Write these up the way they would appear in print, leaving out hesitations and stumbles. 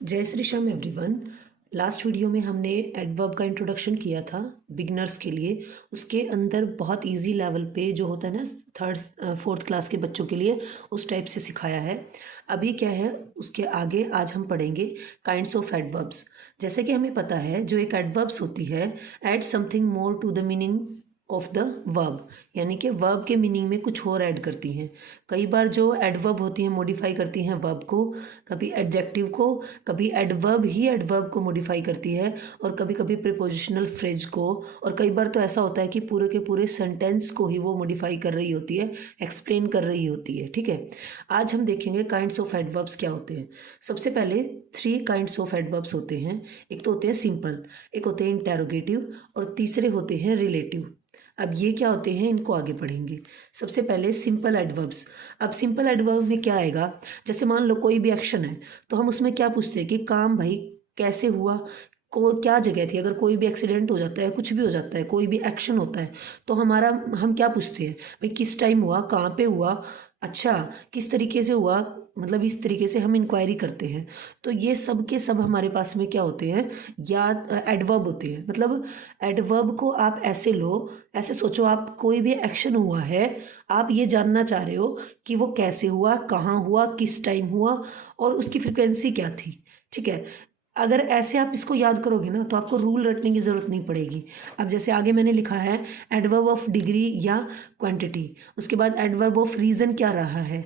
जय Shri Shyam everyone. Last video में हमने एडवर्ब का इंट्रोडक्शन किया था बिगनर्स के लिए। उसके अंदर बहुत इजी लेवल पे जो होता है ना, थर्ड फोर्थ क्लास के बच्चों के लिए उस टाइप से सिखाया है। अभी क्या है, उसके आगे आज हम पढ़ेंगे काइंड्स ऑफ एडवर्ब्स। जैसे कि हमें पता है जो एक एडवर्ब्स होती है, add something more to the meaning of the verb, यानी कि वर्ब के मीनिंग में कुछ और ऐड करती हैं। कई बार जो एडवर्ब होती हैं मॉडिफाई करती हैं वर्ब को, कभी एडजेक्टिव को, कभी एडवर्ब ही एडवर्ब को मॉडिफाई करती है, और कभी कभी प्रीपोजिशनल फ्रेज को, और कई बार तो ऐसा होता है कि पूरे के पूरे सेंटेंस को ही वो मॉडिफाई कर रही होती है, एक्सप्लेन कर रही होती है। ठीक है, आज हम देखेंगे काइंड्स ऑफ एडवर्ब्स क्या होते हैं। सबसे पहले 3 काइंड्स ऑफ एडवर्ब्स होते हैं। एक तो होते हैं सिंपल, एक होते हैं इंटेरोगेटिव, और तीसरे होते हैं रिलेटिव। अब ये क्या होते हैं, इनको आगे पढ़ेंगे। सबसे पहले सिंपल एडवर्ब्स। अब सिंपल एडवर्ब में क्या आएगा, जैसे मान लो कोई भी एक्शन है तो हम उसमें क्या पूछते हैं कि काम भाई कैसे हुआ, को क्या जगह थी। अगर कोई भी एक्सीडेंट हो जाता है, कुछ भी हो जाता है, कोई भी एक्शन होता है, तो हम क्या पूछते हैं, भाई किस टाइम हुआ, कहाँ पे हुआ, अच्छा किस तरीके से हुआ, मतलब इस तरीके से हम इंक्वायरी करते हैं। तो ये सब के सब हमारे पास में क्या होते हैं, या एडवर्ब होते हैं। मतलब एडवर्ब को आप ऐसे लो, ऐसे सोचो, आप कोई भी एक्शन हुआ है, आप ये जानना चाह रहे हो कि वो कैसे हुआ, कहाँ हुआ, किस टाइम हुआ, और उसकी फ्रिक्वेंसी क्या थी। ठीक है, अगर ऐसे आप इसको याद करोगे ना तो आपको रूल रटने की ज़रूरत नहीं पड़ेगी। अब जैसे आगे मैंने लिखा है एडवर्ब ऑफ डिग्री या क्वांटिटी, उसके बाद एडवर्ब ऑफ रीज़न क्या रहा है,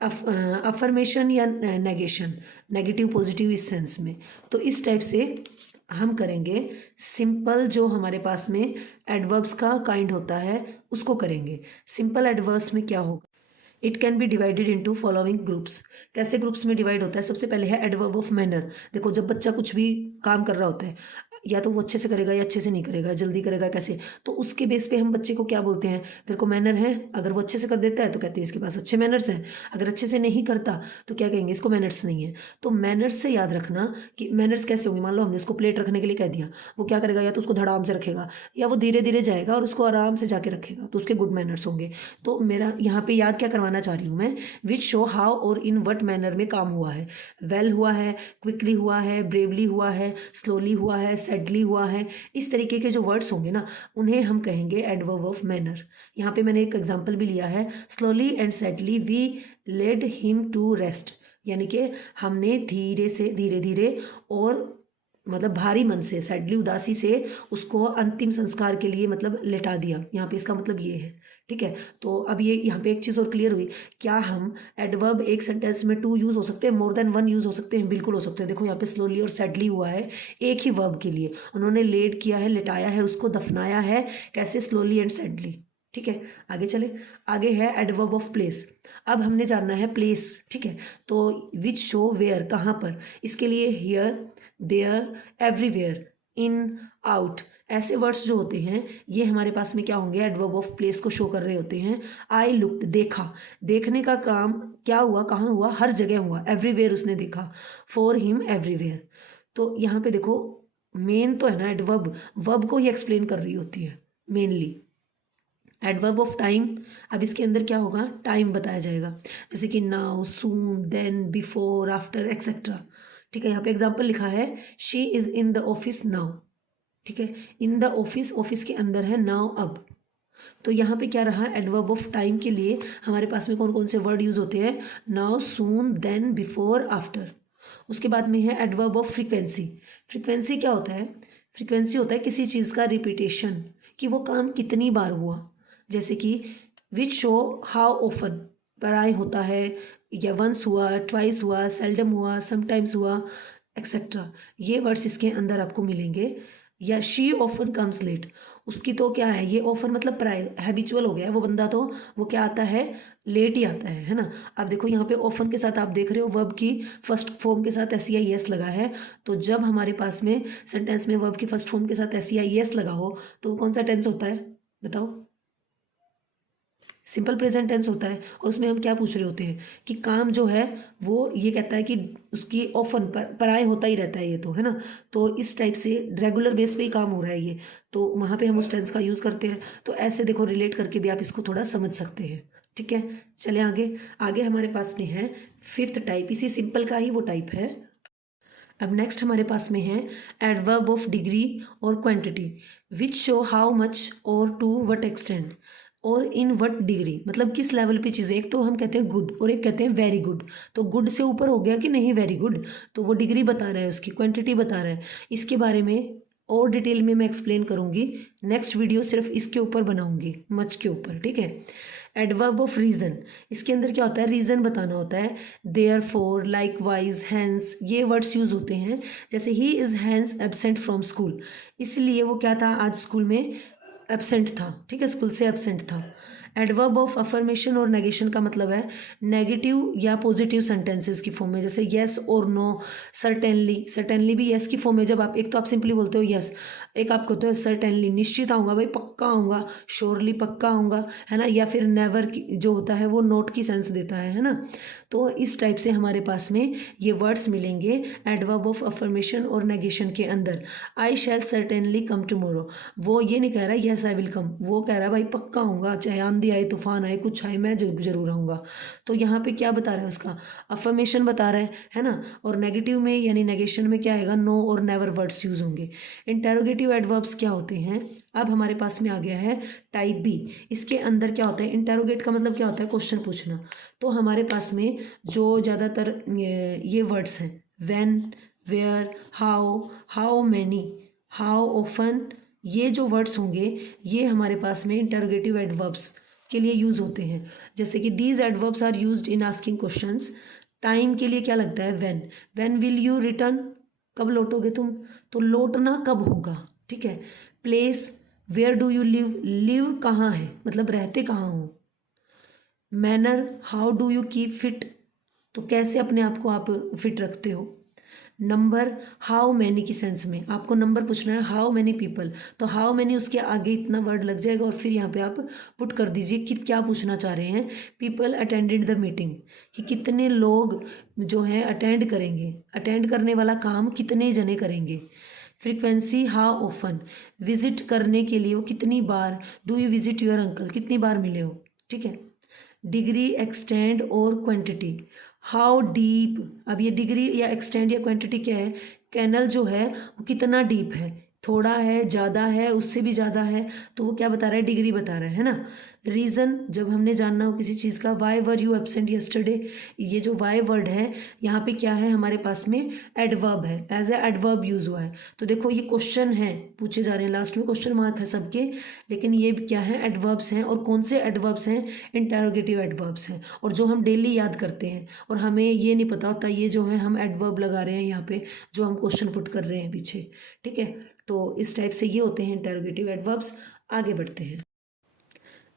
अफर्मेशन या नेगेशन, नेगेटिव पॉजिटिव इस सेंस में। तो इस टाइप से हम करेंगे। सिंपल जो हमारे पास में एडवर्ब्स का काइंड होता है उसको करेंगे। सिंपल एडवर्ब्स में क्या होगा, it can be divided into following groups. कैसे ग्रुप्स में डिवाइड होता है, सबसे पहले है एडवर्ब ऑफ मैनर। देखो जब बच्चा कुछ भी काम कर रहा होता है, या तो वो अच्छे से करेगा या अच्छे से नहीं करेगा, जल्दी करेगा कैसे, तो उसके बेस पे हम बच्चे को क्या बोलते हैं, तेरे को मैनर है। अगर वो अच्छे से कर देता है तो कहते हैं इसके पास अच्छे मैनर्स हैं, अगर अच्छे से नहीं करता तो क्या कहेंगे, इसको मैनर्स नहीं है। तो मैनर्स से याद रखना कि मैनर्स कैसे होंगे। मान लो हमने उसको प्लेट रखने के लिए कह दिया, वो क्या करेगा, या तो उसको धड़ाम से रखेगा, या वो धीरे धीरे जाएगा और उसको आराम से जाके रखेगा, तो उसके गुड मैनर्स होंगे। तो मेरा यहाँ पे याद क्या करवाना चाह रही हूँ मैं, विच शो हाउ और इन वट मैनर में काम हुआ है। वेल हुआ है, क्विकली हुआ है, ब्रेवली हुआ है, स्लोली हुआ है, सैडली हुआ है। इस तरीके के जो वर्ड्स होंगे ना, उन्हें हम कहेंगे एडवर्ब ऑफ मैनर। यहाँ पे मैंने एक एग्जांपल भी लिया है, slowly and sadly we laid him to rest, यानी कि हमने धीरे से, धीरे धीरे और मतलब भारी मन से, सैडली उदासी से उसको अंतिम संस्कार के लिए मतलब लेटा दिया। यहाँ पे इसका मतलब ये है। ठीक है, तो अब ये यहाँ पे एक चीज़ और क्लियर हुई, क्या हम एडवर्ब एक सेंटेंस में 2 यूज़ हो सकते हैं, मोर देन 1 यूज़ हो सकते हैं? बिल्कुल हो सकते हैं। देखो यहाँ पे स्लोली और सैडली हुआ है एक ही वर्ब के लिए, उन्होंने लेट किया है, लेटाया है, उसको दफनाया है, कैसे, स्लोली एंड सैडली। ठीक है, आगे चले। आगे है एडवर्ब ऑफ प्लेस। अब हमने जानना है प्लेस। ठीक है, तो विच शो वेयर, कहाँ पर, इसके लिए here, there, everywhere, in, out, ऐसे वर्ड्स जो होते हैं ये हमारे पास में क्या होंगे, एडवर्ब ऑफ प्लेस को शो कर रहे होते हैं। आई लुक्ड, देखा, देखने का काम क्या हुआ, कहाँ हुआ, हर जगह हुआ, एवरीवेयर उसने देखा, फॉर हिम एवरीवेयर। तो यहाँ पे देखो, मेन तो है ना एडवर्ब, वर्ब को ही एक्सप्लेन कर रही होती है मेनली। एडवर्ब ऑफ टाइम, अब इसके अंदर क्या होगा, टाइम बताया जाएगा, जैसे कि नाउ, सून, देन, बिफोर, आफ्टर, एक्सेट्रा। ठीक है, यहाँ पे एग्जाम्पल लिखा है, she is in the office now. ठीक है, इन द ऑफिस, ऑफिस के अंदर है, नाउ अब। तो यहाँ पे क्या रहा, एडवर्ब ऑफ टाइम के लिए हमारे पास में कौन कौन से वर्ड यूज होते हैं, नाउ, सून, देन, बिफोर, आफ्टर। उसके बाद में है एडवर्ब ऑफ फ्रीक्वेंसी। फ्रीक्वेंसी क्या होता है, फ्रीक्वेंसी होता है किसी चीज़ का रिपीटेशन, कि वो काम कितनी बार हुआ। जैसे कि विच शो हाउ ऑफन, पराय होता है, या वंस हुआ, ट्वाइस हुआ, सेल्डम हुआ, समटाइम्स हुआ, एक्सेट्रा। ये वर्ड्स इसके अंदर आपको मिलेंगे। या शी ऑफन कम्स लेट, उसकी तो क्या है, ये ऑफन मतलब प्राय हैबिचुअल हो गया है वो बंदा, तो वो क्या आता है, लेट ही आता है ना। अब देखो यहाँ पे ऑफन के साथ आप देख रहे हो वर्ब की फर्स्ट फॉर्म के साथ एस ई आई एस लगा है। तो जब हमारे पास में सेंटेंस में वर्ब की फर्स्ट फॉर्म के साथ एस ई आई एस लगा हो तो कौन सा टेंस होता है, बताओ, सिंपल प्रेजेंट टेंस होता है। और उसमें हम क्या पूछ रहे होते हैं कि काम जो है वो ये कहता है कि उसकी ऑफन पराय होता ही रहता है, ये तो है ना। तो इस टाइप से रेगुलर बेस पे ही काम हो रहा है ये, तो वहाँ पे हम उस टेंस का यूज़ करते हैं। तो ऐसे देखो रिलेट करके भी आप इसको थोड़ा समझ सकते हैं। ठीक है, चले आगे। आगे हमारे पास में है 5th टाइप, इसी सिंपल का ही वो टाइप है, अब नेक्स्ट हमारे पास में है एडवर्ब ऑफ डिग्री और quantity which show how much और टू व्हाट एक्सटेंट और इन व्हाट डिग्री, मतलब किस लेवल पे चीज़ें, एक तो हम कहते हैं गुड और एक कहते हैं वेरी गुड। तो गुड से ऊपर हो गया कि नहीं वेरी गुड, तो वो डिग्री बता रहा है, उसकी क्वांटिटी बता रहा है। इसके बारे में और डिटेल में मैं एक्सप्लेन करूँगी, नेक्स्ट वीडियो सिर्फ इसके ऊपर बनाऊँगी, मच के ऊपर, ठीक है। एडवर्ब ऑफ रीज़न, इसके अंदर क्या होता है, रीज़न बताना होता है। Therefore, likewise, hence, ये वर्ड्स यूज़ होते हैं। जैसे he is hence absent from school, इसलिए वो क्या था, आज स्कूल में एबसेंट था, ठीक है, स्कूल से एबसेंट था। एडवर्ब ऑफ अफर्मेशन और नेगेशन का मतलब है नेगेटिव या पॉजिटिव सेंटेंसेस की फॉर्म में, जैसे येस और नो, सर्टेनली, सर्टेनली भी येस की फॉर्म में। जब आप एक तो आप सिंपली बोलते हो येस, एक आप कहते हो सर्टेनली, निश्चित आऊँगा भाई, पक्का आऊँगा, श्योरली पक्का आऊँगा, है ना। या फिर नेवर जो होता है वो नोट की सेंस देता है ना। तो इस टाइप से हमारे पास में ये वर्ड्स मिलेंगे एडवर्ब ऑफ अफर्मेशन और नेगेशन के अंदर। आई शैल सर्टेनली कम टुमारो, वो ये नहीं कह रहा येस आई विल कम, वो कह रहा है भाई पक्का आऊँगा, चाहे आंधी आए, तूफान आए, कुछ आए, मैं जरूर आऊँगा। तो यहाँ पे क्या बता रहा है, उसका अफर्मेशन बता रहा है ना। और नेगेटिव में यानी नेगेशन में क्या आएगा, नो और नेवर वर्ड्स यूज होंगे। इंटेरोगेटिव एडवर्ब्स क्या होते हैं, अब हमारे पास में आ गया है टाइप बी। इसके अंदर क्या होता है, इंटेरोगेट का मतलब क्या होता है, क्वेश्चन पूछना। तो हमारे पास में जो ज़्यादातर ये वर्ड्स हैं, when, where, how many, how often, ये जो वर्ड्स होंगे ये हमारे पास में इंटेरोगेटिव एडवर्ब्स के लिए यूज़ होते हैं। जैसे कि these adverbs are used in asking questions. Time के लिए क्या लगता है, व्हेन विल यू रिटर्न, कब लौटोगे तुम, तो लौटना कब होगा, ठीक है। Place, where do you live, live कहाँ है, मतलब रहते कहाँ हो। Manner, how do you keep fit, तो कैसे अपने आप को आप फिट रखते हो। नंबर, हाउ मैनी की सेंस में आपको नंबर पूछना है, हाउ मैनी पीपल, तो हाउ मैनी उसके आगे इतना वर्ड लग जाएगा और फिर यहाँ पे आप पुट कर दीजिए कि क्या पूछना चाह रहे हैं। पीपल अटेंडेड द मीटिंग, कि कितने लोग जो हैं अटेंड करेंगे, अटेंड करने वाला काम कितने जने करेंगे। फ्रीक्वेंसी, हाउ ऑफन, विजिट करने के लिए वो कितनी बार, do you visit your uncle, कितनी बार मिले हो, ठीक है। डिग्री, एक्सटेंड और क्वांटिटी, हाउ डीप, अब ये डिग्री या एक्सटेंड या क्वांटिटी क्या है, कैनल जो है वो कितना डीप है, थोड़ा है, ज़्यादा है, उससे भी ज़्यादा है, तो वो क्या बता रहा है, डिग्री बता रहा है ना। रीज़न, जब हमने जानना हो किसी चीज़ का, why were you absent yesterday, ये जो वाई वर्ड है यहाँ पे क्या है हमारे पास में, एडवर्ब है, एज ए एडवर्ब यूज़ हुआ है। तो देखो ये क्वेश्चन है, पूछे जा रहे हैं, लास्ट में क्वेश्चन मार्क है सबके, लेकिन ये क्या है, एडवर्ब्स हैं। और कौन से एडवर्ब्स हैं, इंटेरोगेटिव एडवर्ब्स हैं, और जो हम डेली याद करते हैं, और हमें ये नहीं पता होता ये जो है हम एडवर्ब लगा रहे हैं यहाँ पे, जो हम क्वेश्चन पुट कर रहे हैं पीछे, ठीक है। तो इस टाइप से ये होते हैं इंटेरोगेटिव एडवर्ब्स। आगे बढ़ते हैं।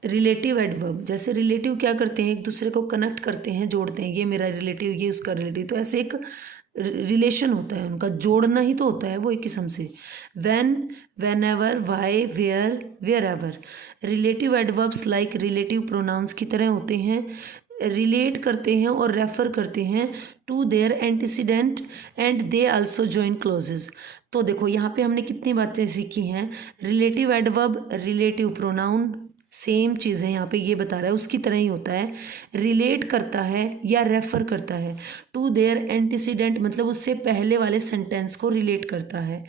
रिलेटिव एडवर्ब, जैसे रिलेटिव क्या करते हैं, एक दूसरे को कनेक्ट करते हैं, जोड़ते हैं, ये मेरा रिलेटिव, ये उसका रिलेटिव, तो ऐसे एक रिलेशन होता है उनका, जोड़ना ही तो होता है वो एक किस्म से। When, whenever, why, where, wherever. Relative adverbs like relative pronouns की तरह होते हैं, रिलेट करते हैं और रेफर करते हैं to their antecedent and they also join clauses. तो देखो यहाँ पे हमने कितनी बातें सीखी हैं, relative adverb, relative pronoun, same चीज़ है यहाँ पे, ये बता रहा है उसकी तरह ही होता है। रिलेट करता है या रेफर करता है टू देयर एंटीसीडेंट, मतलब उससे पहले वाले सेंटेंस को रिलेट करता है।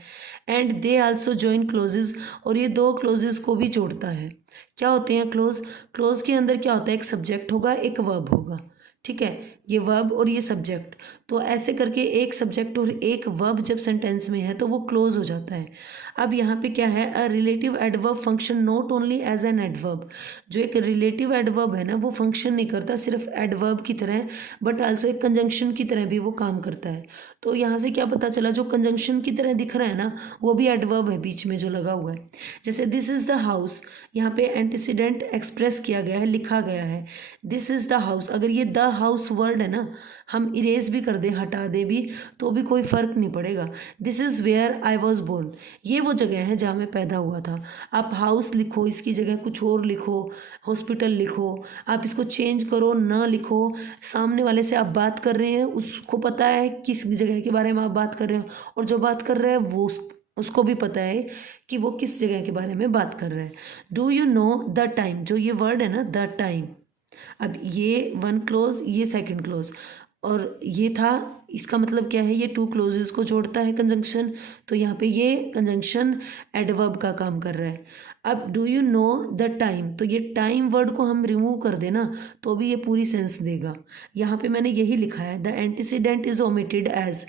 And they also join clauses, और ये दो क्लोजेज को भी जोड़ता है। क्या होते हैं क्लोज, क्लोज के अंदर क्या होता है, एक सब्जेक्ट होगा, एक वर्ब होगा, ठीक है, ये वर्ब और ये सब्जेक्ट, तो ऐसे करके एक सब्जेक्ट और एक वर्ब जब सेंटेंस में है तो वो क्लोज हो जाता है। अब यहाँ पे क्या है, a relative adverb function not only as an adverb, जो एक रिलेटिव एडवर्ब है ना वो फंक्शन नहीं करता सिर्फ एडवर्ब की तरह, बट आल्सो एक कंजंक्शन की तरह भी वो काम करता है। तो यहाँ से क्या पता चला, जो कंजंक्शन की तरह दिख रहा है ना वो भी एडवर्ब है बीच में जो लगा हुआ है। जैसे दिस इज़ द हाउस, यहाँ पे एंटीसीडेंट एक्सप्रेस किया गया है, लिखा गया है, दिस इज़ द हाउस। अगर ये द हाउस वर्ड है ना, हम इरेज भी कर दें, हटा दें भी, तो भी कोई फ़र्क नहीं पड़ेगा। This is where I was born, ये वो जगह है जहाँ मैं पैदा हुआ था। आप हाउस लिखो, इसकी जगह कुछ और लिखो, हॉस्पिटल लिखो, आप इसको चेंज करो, ना लिखो, सामने वाले से आप बात कर रहे हैं, उसको पता है किस जगह के बारे में आप बात कर रहे हो, और जो बात कर रहा है वो उसको भी पता है कि वो किस जगह के बारे में बात कर रहा है। Do you know the time, जो ये वर्ड है ना द टाइम, अब ये वन क्लोज, ये सेकंड क्लोज, और ये था, इसका मतलब क्या है, ये टू क्लोजेस को जोड़ता है कंजंक्शन, तो यहाँ पे ये कंजंक्शन एडवर्ब का काम कर रहा है। अब do you know the time, तो ये टाइम वर्ड को हम रिमूव कर देना तो भी ये पूरी सेंस देगा। यहाँ पे मैंने यही लिखा है, the antecedent is omitted as,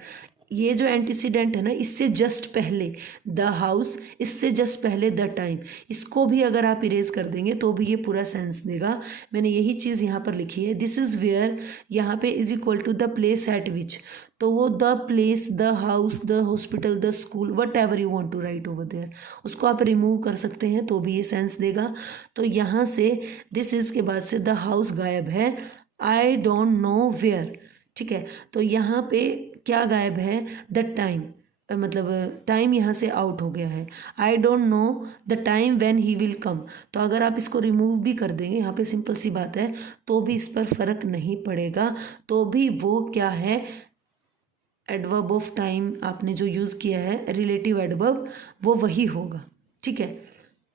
ये जो एंटीसीडेंट है ना, इससे जस्ट पहले द हाउस, इससे जस्ट पहले द टाइम, इसको भी अगर आप इरेज कर देंगे तो भी ये पूरा सेंस देगा। मैंने यही चीज़ यहाँ पर लिखी है, दिस इज़ वेयर, यहाँ पे is equal to the place at which, तो वो the place, the house, the hospital, the school, whatever you want to write over there, उसको आप रिमूव कर सकते हैं तो भी ये सेंस देगा। तो यहाँ से दिस इज़ के बाद से द हाउस गायब है, आई डोंट नो वेयर, ठीक है। तो यहाँ पे क्या गायब है, द टाइम, मतलब टाइम यहाँ से आउट हो गया है, I don't know the time when he will come, तो अगर आप इसको रिमूव भी कर देंगे, यहाँ पे सिंपल सी बात है, तो भी इस पर फर्क नहीं पड़ेगा, तो भी वो क्या है, एडवर्ब ऑफ टाइम आपने जो यूज़ किया है रिलेटिव एडवर्ब, वो वही होगा, ठीक है।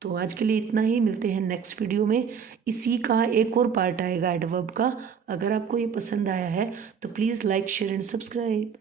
तो आज के लिए इतना ही, मिलते हैं नेक्स्ट वीडियो में। इसी का एक और पार्ट आएगा एडवर्ब का। अगर आपको ये पसंद आया है तो please like share and subscribe.